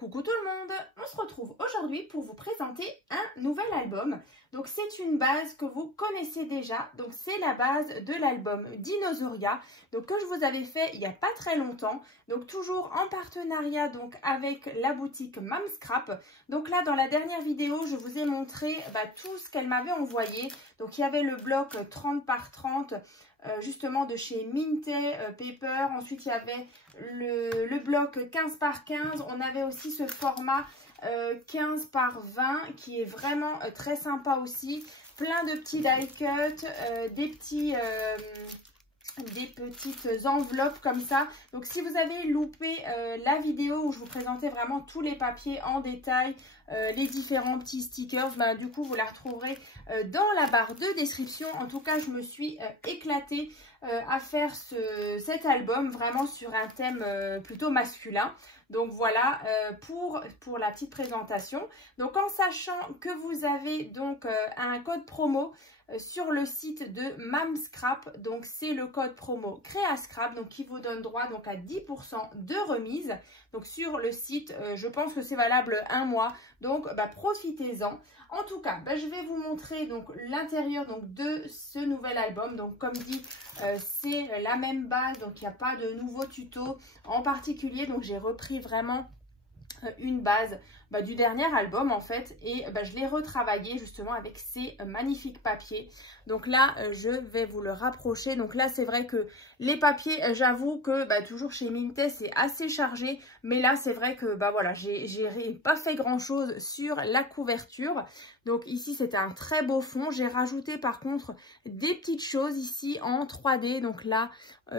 Coucou tout le monde, on se retrouve aujourd'hui pour vous présenter un nouvel album. Donc c'est une base que vous connaissez déjà, donc c'est la base de l'album Dinosauria, donc que je vous avais fait il n'y a pas très longtemps, donc toujours en partenariat donc avec la boutique Mamscrap. Donc là dans la dernière vidéo je vous ai montré tout ce qu'elle m'avait envoyé. Donc il y avait le bloc 30 par 30 justement de chez Minté Paper. Ensuite il y avait le bloc 15 par 15. On avait aussi ce format 15 par 20 qui est vraiment très sympa aussi. Plein de petits die cut, des petites enveloppes comme ça. Donc si vous avez loupé la vidéo où je vous présentais vraiment tous les papiers en détail, les différents petits stickers, du coup vous la retrouverez dans la barre de description. En tout cas je me suis éclatée à faire cet album vraiment sur un thème plutôt masculin. Donc voilà pour la petite présentation. Donc en sachant que vous avez donc un code promo sur le site de Mamscrap, donc c'est le code promo Créascrap, donc qui vous donne droit donc à 10% de remise. Donc sur le site, je pense que c'est valable un mois, donc profitez-en. En tout cas, je vais vous montrer donc l'intérieur donc de ce nouvel album. Donc comme dit, c'est la même base, donc il n'y a pas de nouveau tuto en particulier. Donc j'ai repris vraiment une base du dernier album en fait, et je l'ai retravaillé justement avec ces magnifiques papiers. Donc là je vais vous le rapprocher. Donc là c'est vrai que les papiers, j'avoue que toujours chez Minté c'est assez chargé, mais là c'est vrai que voilà, j'ai pas fait grand chose sur la couverture. Donc ici c'était un très beau fond. J'ai rajouté par contre des petites choses ici en 3D. Donc là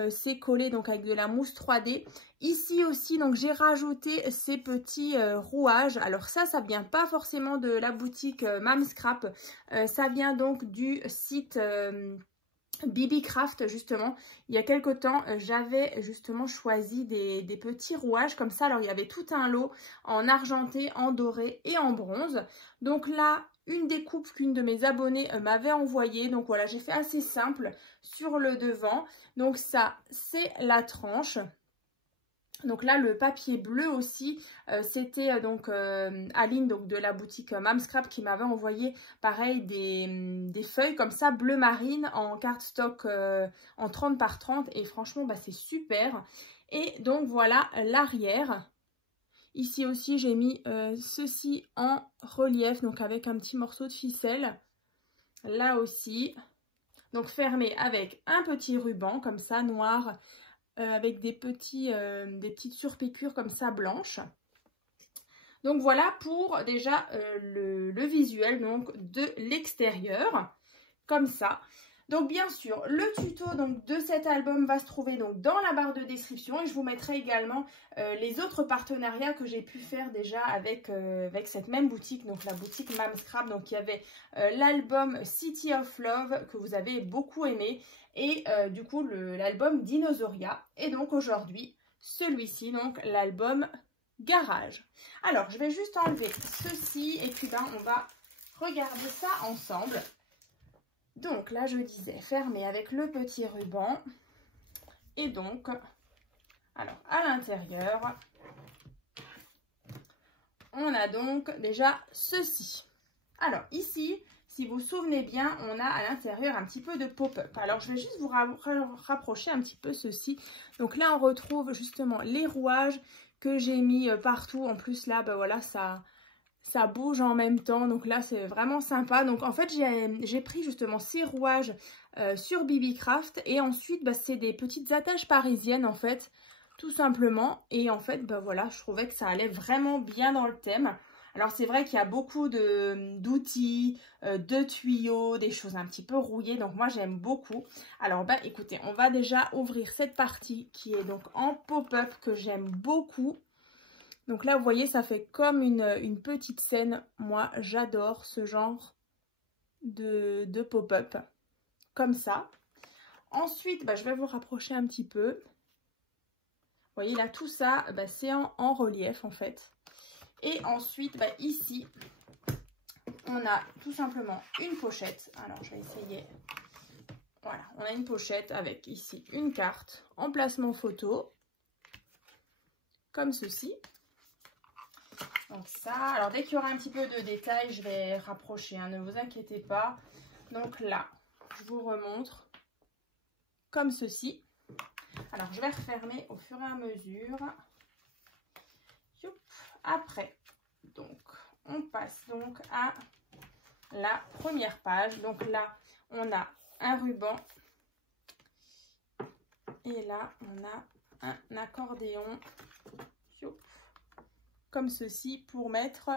c'est collé donc avec de la mousse 3D. Ici aussi donc j'ai rajouté ces petits rouages. Alors ça vient pas forcément de la boutique Mamscrap. Ça vient donc du site BBcraft justement. Il y a quelque temps j'avais justement choisi des petits rouages comme ça. Alors il y avait tout un lot en argenté, en doré et en bronze. Donc là une découpe qu'une de mes abonnées m'avait envoyée. Donc voilà, j'ai fait assez simple sur le devant. Donc ça c'est la tranche. Donc là le papier bleu aussi, c'était donc Aline donc de la boutique Mamscrap qui m'avait envoyé pareil des feuilles comme ça bleu marine en cardstock en 30 par 30, et franchement c'est super. Et donc voilà l'arrière. Ici aussi j'ai mis ceci en relief, donc avec un petit morceau de ficelle. Là aussi, donc fermé avec un petit ruban comme ça noir, avec des petites surpiqûres comme ça blanches. Donc voilà pour déjà le visuel donc de l'extérieur comme ça. Donc bien sûr le tuto donc de cet album va se trouver donc dans la barre de description, et je vous mettrai également les autres partenariats que j'ai pu faire déjà avec cette même boutique, donc la boutique Mamscrap. Donc il y avait l'album City of Love que vous avez beaucoup aimé, et du coup l'album Dinosauria, et donc aujourd'hui celui-ci, donc l'album Garage. Alors je vais juste enlever ceci et puis on va regarder ça ensemble. Donc là je disais fermé avec le petit ruban, et donc alors à l'intérieur on a donc déjà ceci. Alors ici si vous vous souvenez bien, on a à l'intérieur un petit peu de pop-up. Alors je vais juste vous rapprocher un petit peu ceci. Donc là on retrouve justement les rouages que j'ai mis partout. En plus là voilà, ça bouge en même temps, donc là c'est vraiment sympa. Donc en fait j'ai pris justement ces rouages sur BBcraft, et ensuite c'est des petites attaches parisiennes en fait, tout simplement. Et en fait voilà, je trouvais que ça allait vraiment bien dans le thème. Alors c'est vrai qu'il y a beaucoup d'outils, de tuyaux, des choses un petit peu rouillées, donc moi j'aime beaucoup. Alors écoutez, on va déjà ouvrir cette partie qui est donc en pop-up, que j'aime beaucoup. Donc là, vous voyez, ça fait comme une petite scène. Moi, j'adore ce genre de pop-up. Comme ça. Ensuite, je vais vous rapprocher un petit peu. Vous voyez, là, tout ça, c'est en relief, en fait. Et ensuite, ici, on a tout simplement une pochette. Alors, je vais essayer. Voilà, on a une pochette avec ici une carte, emplacement photo, comme ceci. Donc ça, alors dès qu'il y aura un petit peu de détails, je vais rapprocher, hein, ne vous inquiétez pas. Donc là, je vous remontre comme ceci. Alors je vais refermer au fur et à mesure. Après, donc on passe donc à la première page. Donc là, on a un ruban. Et là, on a un accordéon. Comme ceci pour mettre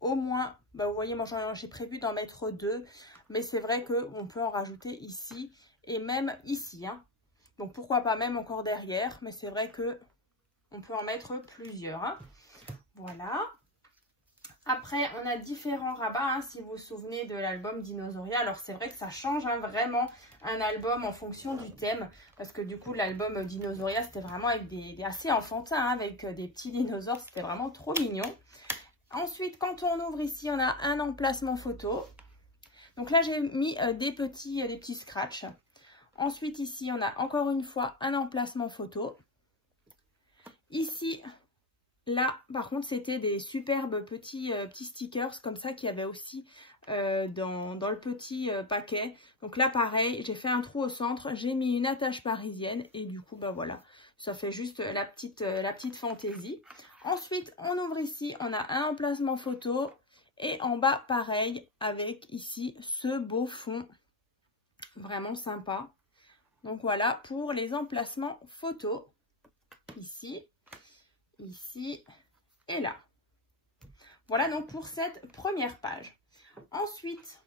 au moins, bah vous voyez, moi j'ai prévu d'en mettre 2. Mais c'est vrai qu'on peut en rajouter ici et même ici. Hein. Donc pourquoi pas même encore derrière. Mais c'est vrai que on peut en mettre plusieurs. Hein. Voilà. Après, on a différents rabats, hein, si vous vous souvenez de l'album Dinosauria. Alors, c'est vrai que ça change hein, vraiment un album en fonction du thème. Parce que du coup, l'album Dinosauria, c'était vraiment avec des assez enfantins, hein, avec des petits dinosaures. C'était vraiment trop mignon. Ensuite, quand on ouvre ici, on a un emplacement photo. Donc là, j'ai mis des petits scratchs. Ensuite, ici, on a encore une fois un emplacement photo. Ici... Là, par contre, c'était des superbes petits stickers comme ça qu'il y avait aussi dans le petit paquet. Donc là, pareil, j'ai fait un trou au centre, j'ai mis une attache parisienne et du coup, bah voilà, ça fait juste la petite fantaisie. Ensuite, on ouvre ici, on a un emplacement photo et en bas, pareil, avec ici ce beau fond vraiment sympa. Donc voilà pour les emplacements photos ici. Ici et là. Voilà donc pour cette première page. Ensuite,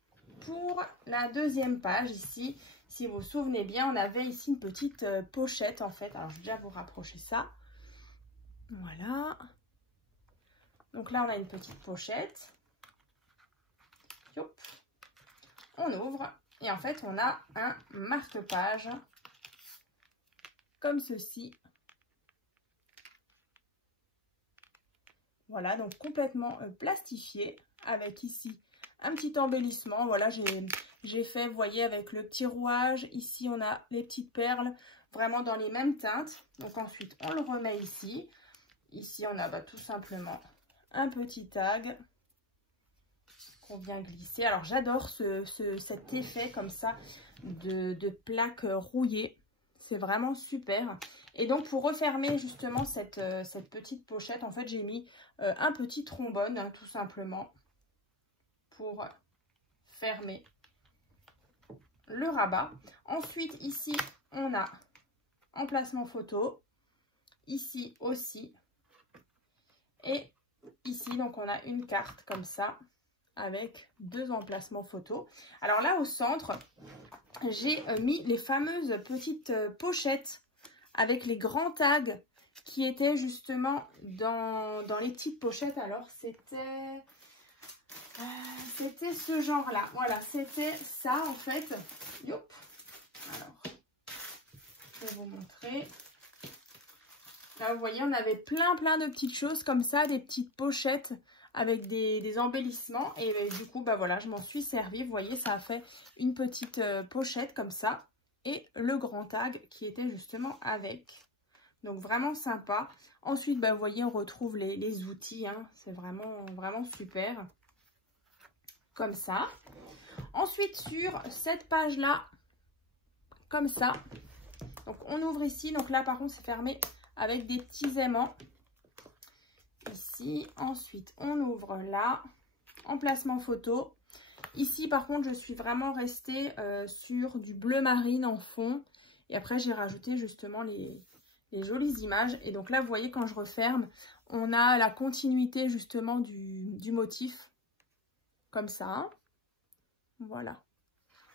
pour la deuxième page ici, si vous vous souvenez bien, on avait ici une petite pochette en fait. Alors, je vais déjà vous rapprocher ça. Voilà. Donc là, on a une petite pochette. Youp. On ouvre et en fait, on a un marque-page comme ceci. Voilà, donc complètement plastifié avec ici un petit embellissement. Voilà, j'ai fait, vous voyez, avec le petit rouage. Ici, on a les petites perles vraiment dans les mêmes teintes. Donc ensuite, on le remet ici. Ici, on a tout simplement un petit tag qu'on vient glisser. Alors, j'adore cet effet comme ça de plaque rouillée. C'est vraiment super. Et donc, pour refermer justement cette petite pochette, en fait, j'ai mis un petit trombone, hein, tout simplement, pour fermer le rabat. Ensuite, ici, on a emplacement photo. Ici aussi. Et ici, donc, on a une carte comme ça, avec 2 emplacements photo. Alors là, au centre, j'ai mis les fameuses petites pochettes avec les grands tags qui étaient justement dans les petites pochettes. Alors, c'était ce genre-là. Voilà, c'était ça en fait. Yop. Alors, je vais vous montrer. Là, vous voyez, on avait plein de petites choses comme ça, des petites pochettes avec des embellissements. Et du coup, bah voilà, je m'en suis servie. Vous voyez, ça a fait une petite pochette comme ça. Et le grand tag qui était justement avec. Donc vraiment sympa. Ensuite, bah, vous voyez, on retrouve les outils. Hein. C'est vraiment super. Comme ça. Ensuite, sur cette page-là, comme ça. Donc on ouvre ici. Donc là, par contre, c'est fermé avec des petits aimants. Ici. Ensuite, on ouvre là. Emplacement photo. Ici, par contre, je suis vraiment restée sur du bleu marine en fond. Et après, j'ai rajouté justement les jolies images. Et donc là, vous voyez, quand je referme, on a la continuité justement du motif. Comme ça. Voilà.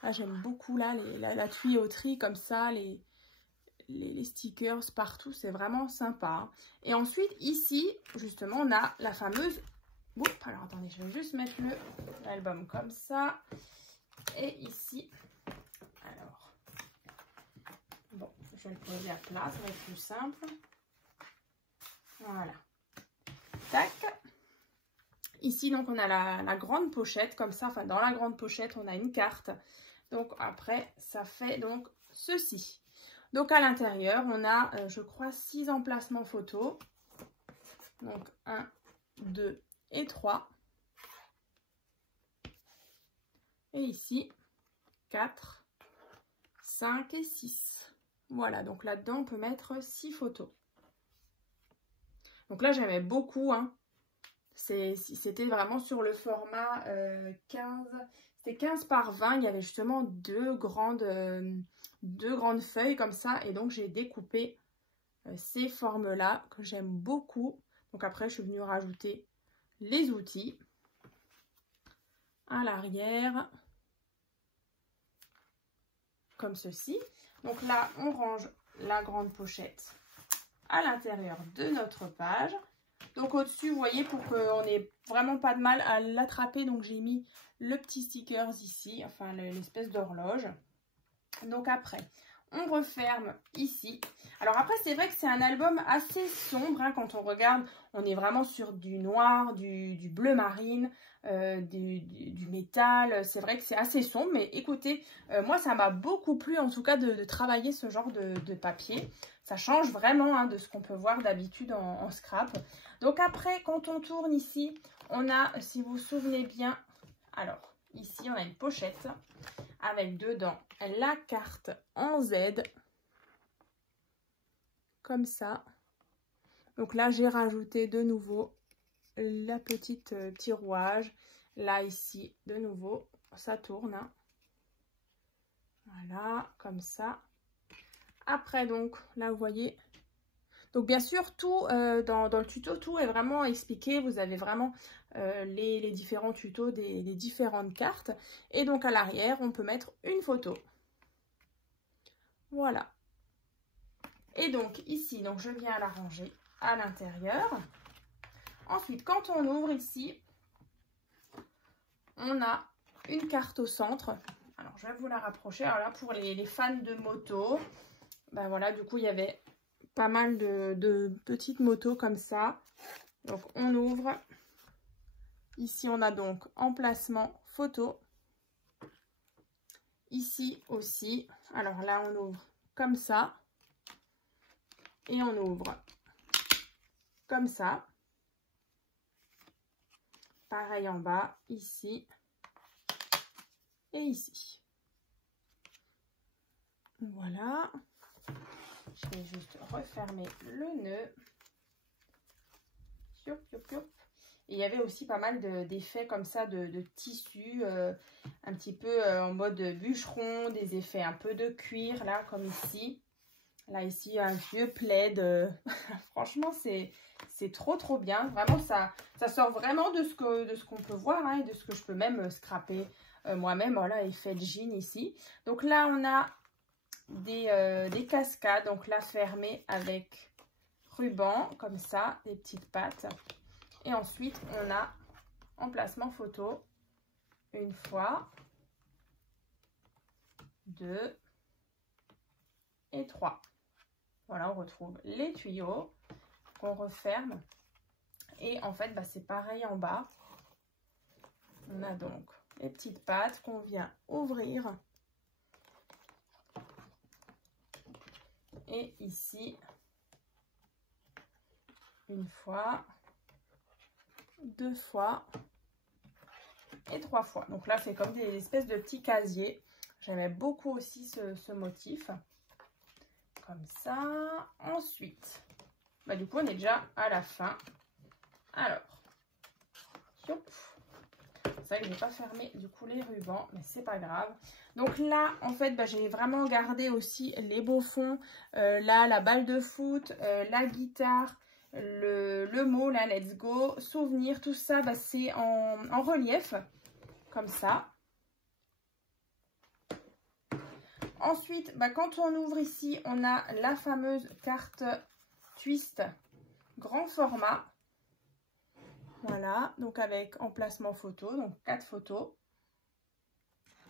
Là, j'aime beaucoup là, la tuyauterie comme ça, les stickers partout. C'est vraiment sympa. Et ensuite, ici, justement, on a la fameuse... Oups, alors attendez, je vais juste mettre l'album comme ça. Et ici, alors, bon, je vais le poser à plat, ça va être plus simple. Voilà. Tac. Ici, donc, on a la grande pochette, comme ça. Enfin, dans la grande pochette, on a une carte. Donc, après, ça fait donc ceci. Donc, à l'intérieur, on a, je crois, 6 emplacements photos. Donc, 1, 2 et 3. Et ici, 4, 5 et 6. Voilà, donc là-dedans, on peut mettre 6 photos. Donc là, j'aimais beaucoup, hein. C'était vraiment sur le format 15, c'était 15 par 20. Il y avait justement deux grandes feuilles comme ça. Et donc, j'ai découpé ces formes-là que j'aime beaucoup. Donc après, je suis venue rajouter les outils à l'arrière, comme ceci. Donc là, on range la grande pochette à l'intérieur de notre page. Donc au-dessus, vous voyez, pour qu'on n'ait vraiment pas de mal à l'attraper, donc j'ai mis le petit sticker ici, enfin l'espèce d'horloge. Donc après, on referme ici. Alors après, c'est vrai que c'est un album assez sombre, hein, quand on regarde. On est vraiment sur du noir, du bleu marine, du métal. C'est vrai que c'est assez sombre, mais écoutez, moi ça m'a beaucoup plu en tout cas de travailler ce genre de papier. Ça change vraiment, hein, de ce qu'on peut voir d'habitude en scrap. Donc après, quand on tourne ici, on a, si vous vous souvenez bien, alors ici on a une pochette avec dedans la carte en Z, comme ça. Donc là, j'ai rajouté de nouveau la petite petit rouage. Là, ici, de nouveau, ça tourne, hein. Voilà, comme ça. Après, donc, là, vous voyez. Donc, bien sûr, tout dans le tuto, tout est vraiment expliqué. Vous avez vraiment les différents tutos des différentes cartes. Et donc, à l'arrière, on peut mettre une photo. Voilà. Et donc, ici, donc je viens la ranger à l'intérieur. Ensuite, quand on ouvre ici, on a une carte au centre. Alors, je vais vous la rapprocher. Alors là, pour les fans de moto, ben voilà, du coup, il y avait pas mal de petites motos comme ça. Donc, on ouvre. Ici, on a donc emplacement photo. Ici aussi. Alors là, on ouvre comme ça. Et on ouvre comme ça. Pareil en bas, ici et ici. Voilà. Je vais juste refermer le nœud. Youp, youp, youp. Et il y avait aussi pas mal d'effets comme ça de tissu, un petit peu en mode bûcheron, des effets un peu de cuir, là, comme ici. Là, ici, un vieux plaid. Franchement, c'est trop bien. Vraiment, ça sort vraiment de ce qu'on peut voir, hein, et de ce que je peux même scraper moi-même. Voilà, effet de jean ici. Donc là, on a des cascades. Donc là, fermées avec ruban, comme ça, des petites pattes. Et ensuite, on a emplacement photo. Une fois, 2 et 3. Voilà, on retrouve les tuyaux qu'on referme. Et en fait, bah, c'est pareil en bas. On a donc les petites pattes qu'on vient ouvrir. Et ici, une fois, 2 fois et 3 fois. Donc là, c'est comme des espèces de petits casiers. J'aimais beaucoup aussi ce motif. Comme ça. Ensuite, bah, du coup, on est déjà à la fin. Alors, c'est vrai que je n'ai pas fermé du coup les rubans, mais c'est pas grave. Donc là, en fait, bah, j'ai vraiment gardé aussi les beaux fonds. Là, la balle de foot, la guitare, le mot, là, let's go, souvenir, tout ça, bah, c'est en relief, comme ça. Ensuite, bah, quand on ouvre ici, on a la fameuse carte twist grand format. Voilà, donc avec emplacement photo, donc 4 photos,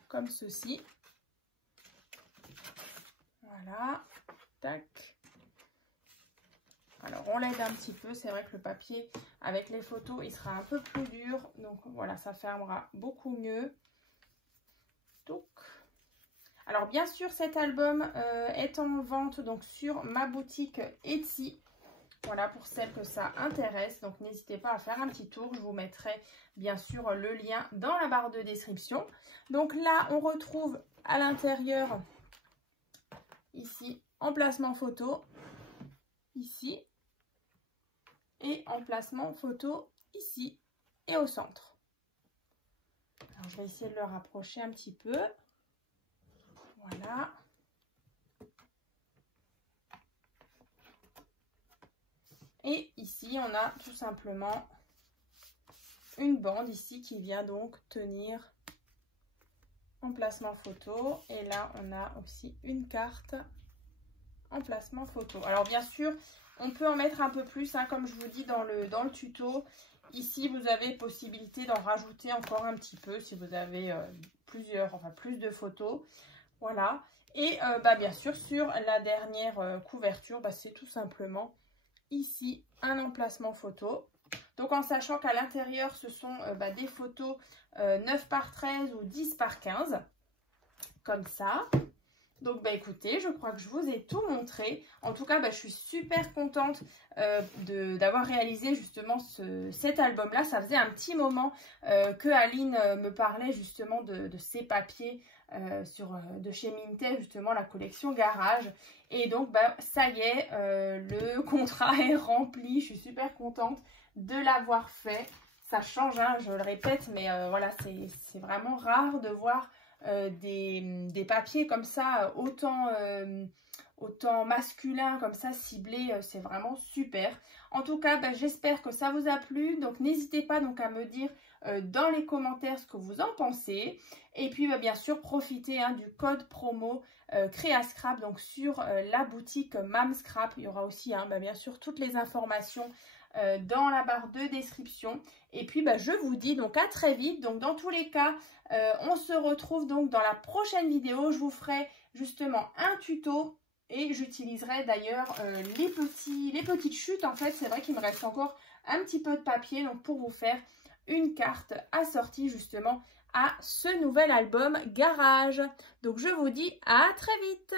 comme ceci. Voilà, tac. Alors, on l'aide un petit peu, c'est vrai que le papier avec les photos, il sera un peu plus dur. Donc voilà, ça fermera beaucoup mieux. Donc, alors bien sûr, cet album est en vente donc sur ma boutique Etsy. Voilà, pour celles que ça intéresse. Donc, n'hésitez pas à faire un petit tour. Je vous mettrai bien sûr le lien dans la barre de description. Donc là, on retrouve à l'intérieur, ici, emplacement photo, ici, et emplacement photo, ici, et au centre. Alors, je vais essayer de le rapprocher un petit peu. Voilà. Et ici, on a tout simplement une bande ici qui vient donc tenir emplacement photo. Et là, on a aussi une carte emplacement photo. Alors, bien sûr, on peut en mettre un peu plus, hein, comme je vous dis dans le tuto. Ici, vous avez possibilité d'en rajouter encore un petit peu si vous avez plus de photos. Voilà. Et bien sûr, sur la dernière couverture, c'est tout simplement ici un emplacement photo. Donc en sachant qu'à l'intérieur, ce sont des photos 9 par 13 ou 10 par 15. Comme ça. Donc écoutez, je crois que je vous ai tout montré. En tout cas, je suis super contente d'avoir réalisé justement cet album-là. Ça faisait un petit moment que Aline me parlait justement de ces papiers de chez Mintel, justement la collection Garage. Et donc ça y est, le contrat est rempli. Je suis super contente de l'avoir fait. Ça change, hein, je le répète, mais voilà, c'est vraiment rare de voir des papiers comme ça, autant masculin, comme ça, ciblés, c'est vraiment super. En tout cas, j'espère que ça vous a plu. Donc, n'hésitez pas donc à me dire dans les commentaires ce que vous en pensez. Et puis, bien sûr, profitez du code promo CréaScrap, donc sur la boutique MamScrap. Il y aura aussi, bien sûr, toutes les informations dans la barre de description. Et puis je vous dis donc à très vite. Donc dans tous les cas, on se retrouve donc dans la prochaine vidéo. Je vous ferai justement un tuto et j'utiliserai d'ailleurs les petites chutes. En fait, c'est vrai qu'il me reste encore un petit peu de papier donc pour vous faire une carte assortie justement à ce nouvel album Garage. Donc je vous dis à très vite.